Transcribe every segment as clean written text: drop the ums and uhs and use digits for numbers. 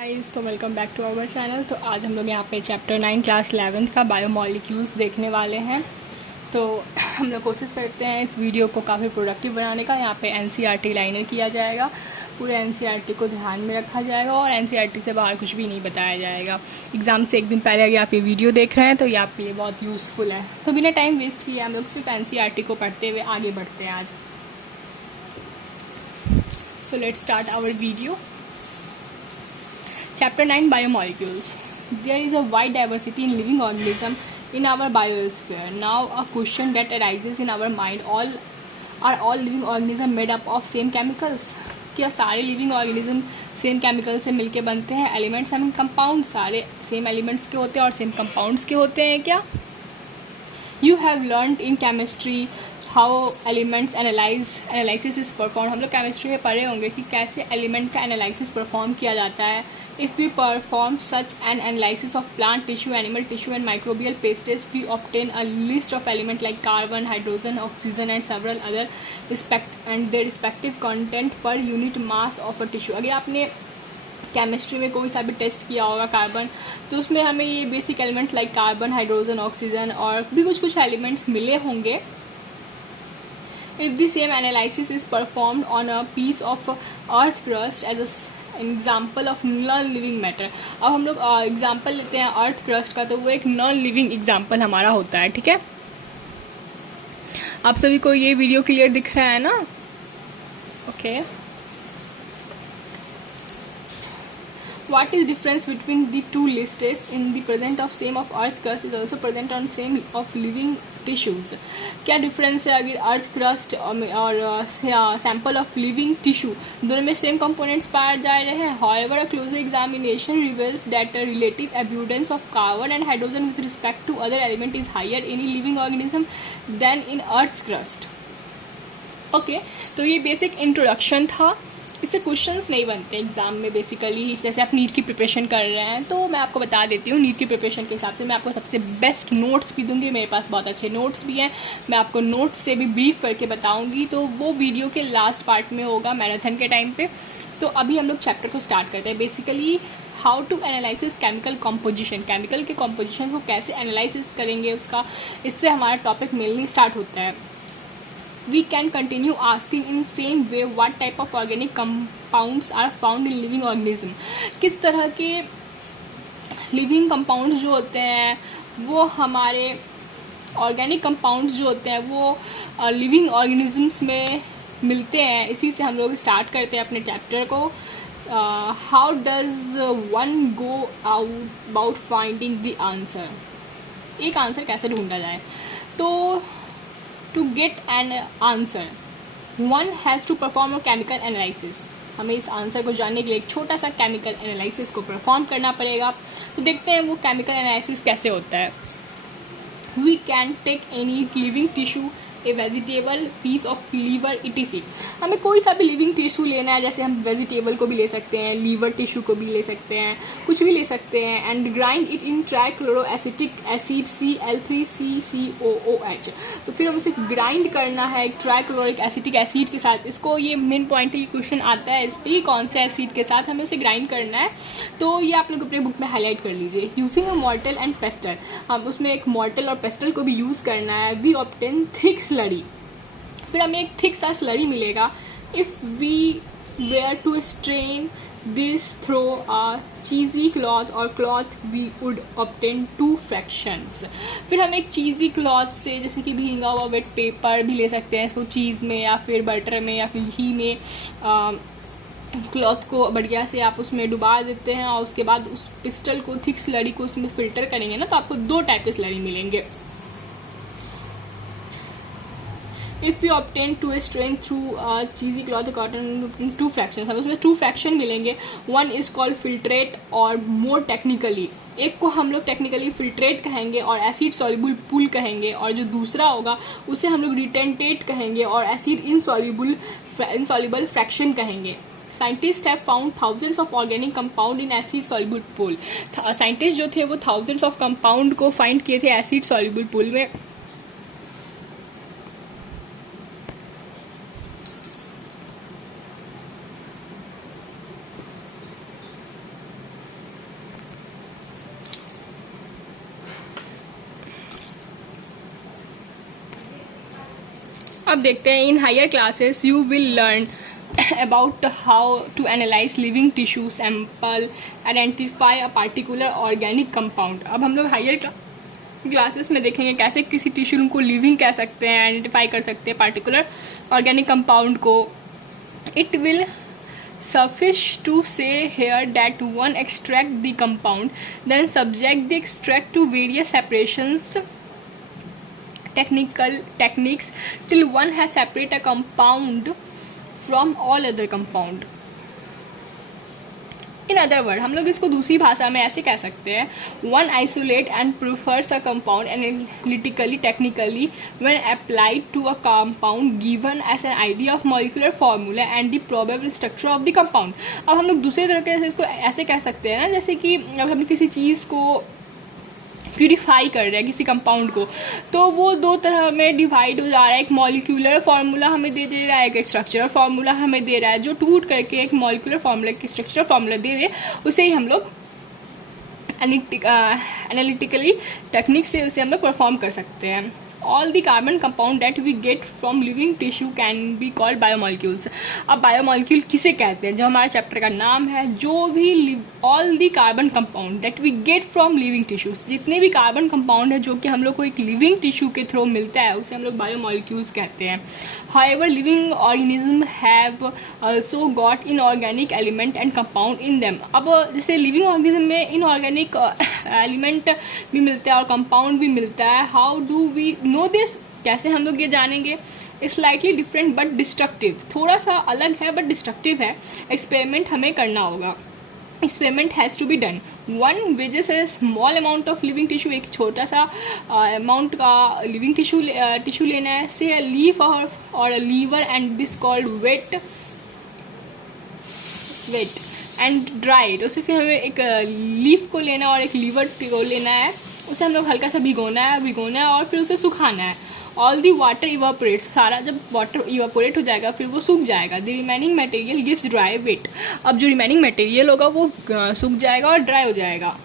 Guys, तो welcome back to our channel. तो आज हम लोग यहाँ पे चैप्टर 9 क्लास 11th का बायोमॉलिक्यूल्स देखने वाले हैं। तो हम लोग कोशिश करते हैं इस वीडियो को काफ़ी प्रोडक्टिव बनाने का। यहाँ पे एनसीईआरटी लाइनर किया जाएगा, पूरे एनसीईआरटी को ध्यान में रखा जाएगा और एनसीईआरटी से बाहर कुछ भी नहीं बताया जाएगा। एग्ज़ाम से एक दिन पहले अगर आप ये वीडियो देख रहे हैं तो ये आपके लिए बहुत यूज़फुल है। तो बिना टाइम वेस्ट किए हम लोग सिर्फ एनसीईआरटी को पढ़ते हुए आगे बढ़ते हैं आज। So let's start our video. Chapter 9 Biomolecules. There is a wide diversity in living organisms in our biosphere. Now a question that arises in our mind, are all living organisms made up of same chemicals? क्या सारे living organism same chemical से मिलके बनते हैं? Elements and compound सारे same elements के होते हैं और सेम कंपाउंड्स के होते हैं क्या? You have learned in chemistry how elements analysis is performed. हम लोग केमिस्ट्री में पढ़े होंगे कि कैसे एलिमेंट का एनालिसिस परफॉर्म किया जाता है. If we perform such an analysis of plant tissue, animal tissue and microbial pastes, we obtain a list of elements like carbon, hydrogen, oxygen and several other and their respective content per unit mass of a tissue. अगर आपने chemistry में कोई सा भी test किया होगा carbon, तो उसमें हमें ये basic elements like carbon, hydrogen, oxygen और भी कुछ एलिमेंट्स मिले होंगे. If the same analysis is performed on a piece of earth crust as an example of non-living matter. अब हम लोग एग्जाम्पल लेते हैं अर्थ क्रस्ट का, तो वो एक नॉन लिविंग एग्जाम्पल हमारा होता है. ठीक है, आप सभी को ये वीडियो क्लियर दिख रहा है ना? Okay. What is difference between the two lists? In the present of same of earth crust is also present on same of living tissues. क्या डिफरेंस है अगर अर्थ क्रस्ट और सैंपल ऑफ लिविंग टिश्यू दोनों में same components पाए जा रहे हैं? However, a closer examination reveals that a relative abundance of carbon and hydrogen with respect to other element is higher in a living organism than in earth's crust. Okay, तो ये basic introduction था. इससे questions नहीं बनते exam में. Basically जैसे आप NEET की प्रिपरेशन कर रहे हैं, तो मैं आपको बता देती हूँ नीट की प्रिपरेशन के हिसाब से मैं आपको सबसे बेस्ट नोट्स भी दूंगी. मेरे पास बहुत अच्छे नोट्स भी हैं, मैं आपको नोट्स से भी ब्रीफ करके बताऊंगी. तो वो वीडियो के लास्ट पार्ट में होगा मैराथन के टाइम पे. तो अभी हम लोग चैप्टर को स्टार्ट करते हैं. Basically how to analysis chemical composition, chemical के कॉम्पोजिशन को कैसे एनालिसिस करेंगे उसका, इससे हमारा टॉपिक मेनली स्टार्ट होता है. We can continue asking in same way what type of organic compounds are found in living organism. किस तरह के living compounds जो होते हैं वो हमारे organic compounds जो होते हैं वो living organisms में मिलते हैं. इसी से हम लोग स्टार्ट करते हैं अपने चैप्टर को. How does one go about finding the answer? एक आंसर कैसे ढूंढा जाए? तो To get an answer, one has to perform a chemical analysis. हमें इस आंसर को जानने के लिए एक छोटा सा केमिकल एनालिसिस को परफॉर्म करना पड़ेगा. तो देखते हैं वो केमिकल एनालिसिस कैसे होता है. We can take any living tissue, a vegetable, piece of liver etc. हमें कोई सा भी लिविंग टिश्यू लेना है, जैसे हम वेजिटेबल को भी ले सकते हैं, लीवर टिश्यू को भी ले सकते हैं, कुछ भी ले सकते हैं. And grind it in trichloroacetic acid CL3CCOOH. तो फिर हम उसे ग्राइंड करना है एक ट्राइक्लोरिक एसिटिक एसिड के साथ. इसको ये मेन पॉइंट है, ये क्वेश्चन आता है इस पर कि कौन से एसिड के साथ हमें उसे ग्राइंड करना है. तो ये आप लोग अपने बुक में हाईलाइट कर लीजिए. यूजिंग अ मॉर्टल एंड पेस्टल, हम उसमें एक मॉर्टल और पेस्टल को भी यूज़ करना है. वी ऑब्टेन थिक स्लरी, फिर हमें एक थिक सा स्लरी मिलेगा. If we were to strain this through a cheese cloth और cloth we would obtain 2 fractions. फिर हम एक चीज़ी क्लॉथ से, जैसे कि भींगा हुआ वेट पेपर भी ले सकते हैं, इसको चीज़ में या फिर बटर में या फिर घी में क्लॉथ को बढ़िया से आप उसमें डुबा देते हैं और उसके बाद उस पिस्टल को, थिक स्लरी को उसमें फिल्टर करेंगे ना, तो आपको 2 टाइप के स्लरी मिलेंगे. If we obtain 2 strain through cheesy cloth cotton 2 fractions, हमें उसमें 2 फ्रैक्शन मिलेंगे. One is called filtrate और more technically, एक को हम लोग टेक्निकली फिल्ट्रेट कहेंगे और एसिड सॉल्युबल पूल कहेंगे, और जो दूसरा होगा उसे हम लोग रिटेंटेट कहेंगे और एसिड इनसॉल्युबल फ्रैक्शन कहेंगे. Scientist have found thousands of organic compound in acid soluble pool. Scientist जो थे वो थाउजेंड्स ऑफ कंपाउंड को फाइंड किए थे एसिड सॉल्युबल पूल में. अब देखते हैं in higher classes you will learn about how to analyze living tissue sample, identify a particular organic compound. अब हम लोग हायर क्लासेस में देखेंगे कैसे किसी टिश्यू को लिविंग कह सकते हैं, आइडेंटिफाई कर सकते हैं पार्टिकुलर ऑर्गेनिक कंपाउंड को. It will suffice to say here that one extract the compound, then subject the extract to various separations techniques till one has separate a compound from all other compound. In other word हम लोग इसको दूसरी भाषा में ऐसे कह सकते हैं, one isolate and prefers a compound analytically technically when applied to a compound given as an idea of molecular formula and the probable structure of the compound. अब हम लोग दूसरे तरीके से इसको ऐसे कह सकते हैं ना, जैसे कि अब हम किसी चीज़ को प्यूरिफाई कर रहे हैं किसी कंपाउंड को, तो वो दो तरह में डिवाइड हो जा रहा है. एक मॉलिक्यूलर फार्मूला हमें दे रहा है, एक स्ट्रक्चरल फार्मूला हमें दे रहा है. जो टूट करके एक मॉलिक्यूलर फार्मूला एक स्ट्रक्चरल फार्मूला दे रहे उसे ही हम लोग एनालिटिकली टेक्निक से उसे हम लोग परफॉर्म कर सकते हैं. All the carbon compound that we get from living tissue can be called biomolecules. अब बायोमोलिक्यूल किसे कहते हैं, जो हमारे चैप्टर का नाम है, जो भी all the carbon compound that we get from living tissues, जितने भी कार्बन कंपाउंड है जो कि हम लोग को एक लिविंग टिश्यू के थ्रू मिलता है उसे हम लोग बायोमोलिक्यूल्स कहते हैं. However, living organism have also got inorganic element and compound in them. अब जैसे लिविंग ऑर्गेनिज्म में इनऑर्गेनिक एलिमेंट भी मिलता है और कंपाउंड भी मिलता है. How do we know this, कैसे हम लोग ये जानेंगे? स्लाइटली डिफरेंट बट डिस्ट्रक्टिव, थोड़ा सा अलग है बट डिस्ट्रक्टिव है. एक्सपेरिमेंट हमें करना होगा. Experiment has to be done. One weighs a small amount of living tissue, एक छोटा सा अमाउंट का लिविंग टिश्यू लेना है. से अ लीफ और a liver and this called wet and dry. तो फिर हमें एक लीफ को लेना है और एक लीवर को लेना है, उसे हम लोग हल्का सा भिगोना है और फिर उसे सुखाना है. ऑल दी वाटर इवापोरेट्स, सारा जब वाटर इवापोरेट हो जाएगा फिर वो सूख जाएगा. The remaining material gives dry weight. अब जो रिमेनिंग मटेरियल होगा वो सूख जाएगा और ड्राई हो जाएगा.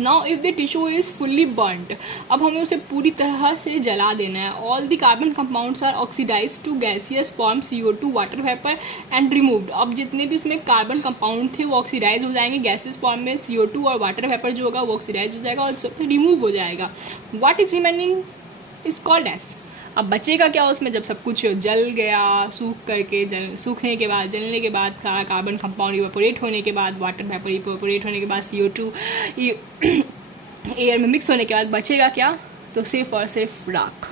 Now if the tissue is fully burned, अब हमें उसे पूरी तरह से जला देना है. All the carbon compounds are oxidize to gaseous form CO2 water vapour and removed. अब जितने भी उसमें कार्बन कंपाउंड थे वो ऑक्सीडाइज हो जाएंगे गैसियस फॉर्म में. CO2 और वाटर वेपर जो होगा वो ऑक्सीडाइज हो जाएगा और सब रिमूव हो जाएगा. What is remaining is called ash. अब बचेगा क्या उसमें, जब सब कुछ जल गया, सूखने के बाद, जलने के बाद, कार्बन कंपाउंड इवापोरेट होने के बाद, वाटर वेपर इवापोरेट होने के बाद, CO2 एयर में मिक्स होने के बाद बचेगा क्या, तो सिर्फ और सिर्फ राख.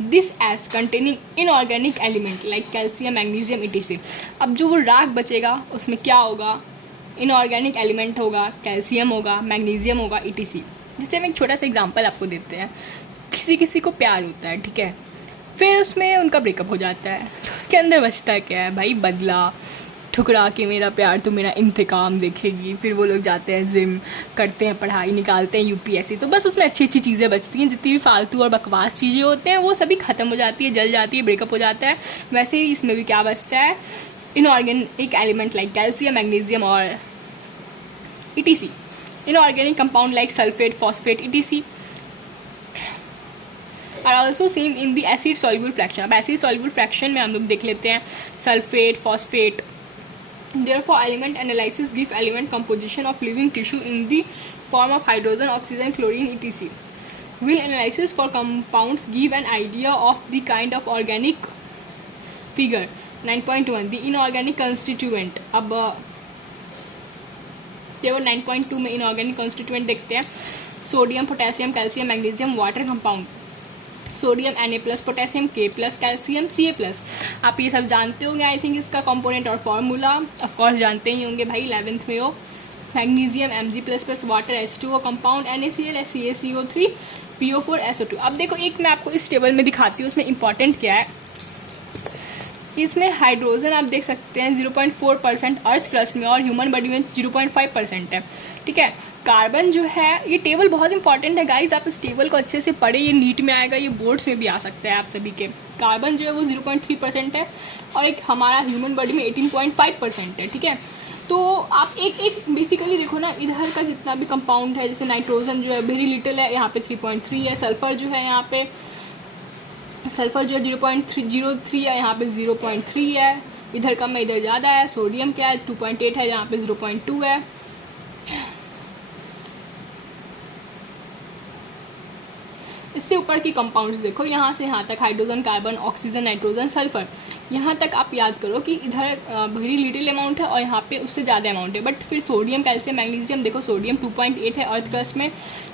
This ash containing inorganic element like calcium, magnesium, etc. अब जो वो राख बचेगा उसमें क्या होगा, इनऑर्गेनिक एलिमेंट होगा, कैल्शियम होगा, मैग्नीशियम होगा, etc. जैसे हम एक छोटा सा एग्जांपल आपको देते हैं. किसी को प्यार होता है, ठीक है, फिर उसमें उनका ब्रेकअप हो जाता है, तो उसके अंदर बचता है क्या है भाई, बदला, ठुकरा के मेरा प्यार तो मेरा इंतकाम देखेगी. फिर वो लोग जाते हैं जिम, करते हैं पढ़ाई, निकालते हैं UPSC. तो बस उसमें अच्छी अच्छी चीज़ें बचती हैं. जितनी भी फालतू और बकवास चीज़ें होते हैं वो सभी ख़त्म हो जाती है, जल जाती है, ब्रेकअप हो जाता है. वैसे ही इसमें भी क्या बचता है, inorganic element like calcium, magnesium और etc. Inorganic compound like sulphate, phosphate, etc. Are also same in the acid soluble fraction. अब एसिड सॉल्यूबल फ्रैक्शन में हम लोग देख लेते हैं sulphate, phosphate. Therefore, element analysis give element composition of living tissue in the form of hydrogen, oxygen, chlorine, etc. Will analysis for compounds give an idea of the kind of organic figure. 9.1 the inorganic constituent. अब केवल 9.2 में inorganic constituent देखते हैं. Sodium, potassium, calcium, magnesium, water compound. Sodium Na+, potassium K+, calcium Ca+. आप ये सब जानते होंगे आई थिंक. इसका कंपोनेंट और फार्मूला ऑफ कोर्स जानते ही होंगे भाई, 11th में हो. Magnesium Mg++, water H2O compound, NaCl, CaCO3, PO4, SO2. अब देखो एक मैं आपको इस टेबल में दिखाती हूँ, उसमें इंपॉर्टेंट क्या है. इसमें हाइड्रोजन आप देख सकते हैं 0.4% अर्थ क्रस्ट में और ह्यूमन बॉडी में 0.5% है, ठीक है. कार्बन जो है, ये टेबल बहुत इंपॉर्टेंट है गाइज, आप इस टेबल को अच्छे से पढ़े, ये नीट में आएगा, ये बोर्ड्स में भी आ सकता है आप सभी के. कार्बन जो है वो 0.3% है और एक हमारा ह्यूमन बॉडी में 18.5% है, ठीक है. तो आप एक बेसिकली देखो ना, इधर का जितना भी कंपाउंड है, जैसे नाइट्रोजन जो है वेरी लिटिल है, यहाँ पे 3.3 है. सल्फर जो है यहाँ पे सल्फर जो है 0.303 है, यहाँ पे 0.3 है, इधर कम है इधर ज़्यादा है। सोडियम क्या है 2.8 है, यहाँ पे 0.2 है। इससे ऊपर की कंपाउंड्स देखो, यहाँ से यहाँ तक hydrogen, carbon, oxygen, nitrogen, sulphur, यहाँ तक आप याद करो कि इधर वेरी लिटिल अमाउंट है और यहाँ पे उससे ज़्यादा अमाउंट है। बट फिर सोडियम, कैल्शियम, मैग्नीशियम देखो, सोडियम 2.8 है अर्थ क्रस्ट में,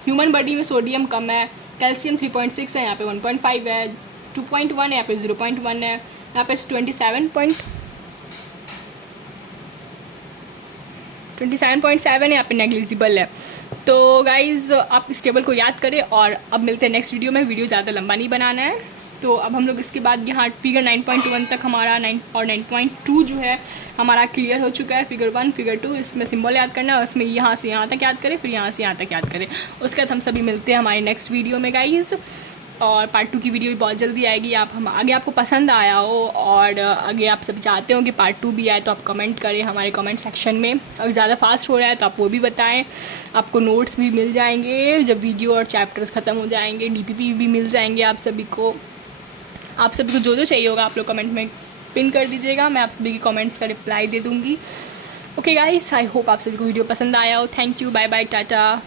ह्यूमन बॉडी में सोडियम कम है, कैल्शियम 3.6 है, यहाँ पे 1.5 है, 2.1 है, यहाँ पे 0.1 है, यहाँ पे 27.7 है, यहाँ पे नेग्लिजिबल है। तो गाइज़ आप इस टेबल को याद करें और अब मिलते हैं नेक्स्ट वीडियो में। वीडियो ज़्यादा लंबा नहीं बनाना है। तो अब हम लोग इसके बाद यहाँ फिगर 9.1 तक हमारा 9 और 9.2 जो है हमारा क्लियर हो चुका है। फिगर 1, फिगर 2 इसमें सिंबल याद करना है, उसमें यहाँ से यहाँ तक याद करें, फिर यहाँ से यहाँ तक याद करें। उसके बाद हम सभी मिलते हैं हमारे नेक्स्ट वीडियो में गाइज़। और पार्ट 2 की वीडियो भी बहुत जल्दी आएगी। आप हम आगे आपको पसंद आया हो और आगे आप सब चाहते हो कि पार्ट 2 भी आए तो आप कमेंट करें हमारे कमेंट सेक्शन में। अगर ज़्यादा फास्ट हो रहा है तो आप वो भी बताएं। आपको नोट्स भी मिल जाएंगे जब वीडियो और चैप्टर्स ख़त्म हो जाएंगे, DPP भी मिल जाएंगे आप सभी को। आप सभी को जो जो चाहिए होगा आप लोग कमेंट में पिन कर दीजिएगा, मैं आप सभी की कमेंट्स का रिप्लाई दे दूँगी। ओके गाइस, आई होप आप सभी को वीडियो पसंद आया हो। Thank you, bye bye, Tata.